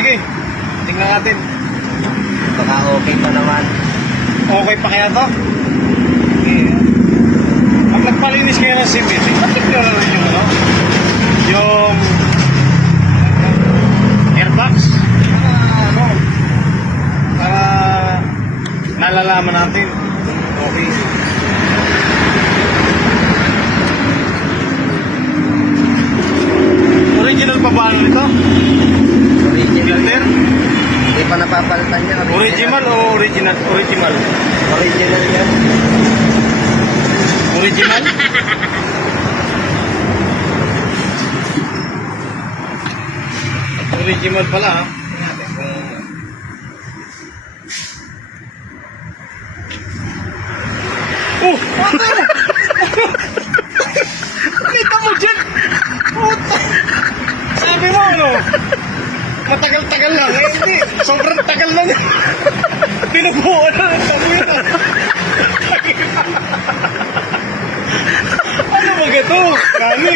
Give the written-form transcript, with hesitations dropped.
Sige, tingnan natin. Baka okay pa naman. Okay pa kaya to? Okay. Pag nagpalinis kayo ng CVT, patik nyo na rin yung ano? Yung airbox. Ano? Para nalalaman natin. Okay. Original pa ba ano nito? Original. Filter? Hindi pa napapalitan niya. Original o original? Original. Original yan. Original? Original pala ha. Oh! Kita mo dyan! Puta! Sabi mo ano? Matagal-tagal lang. Eh, hindi. Sobrang tagal lang. Pinubuan na ng tamo yun. Ano ba gato? Kami.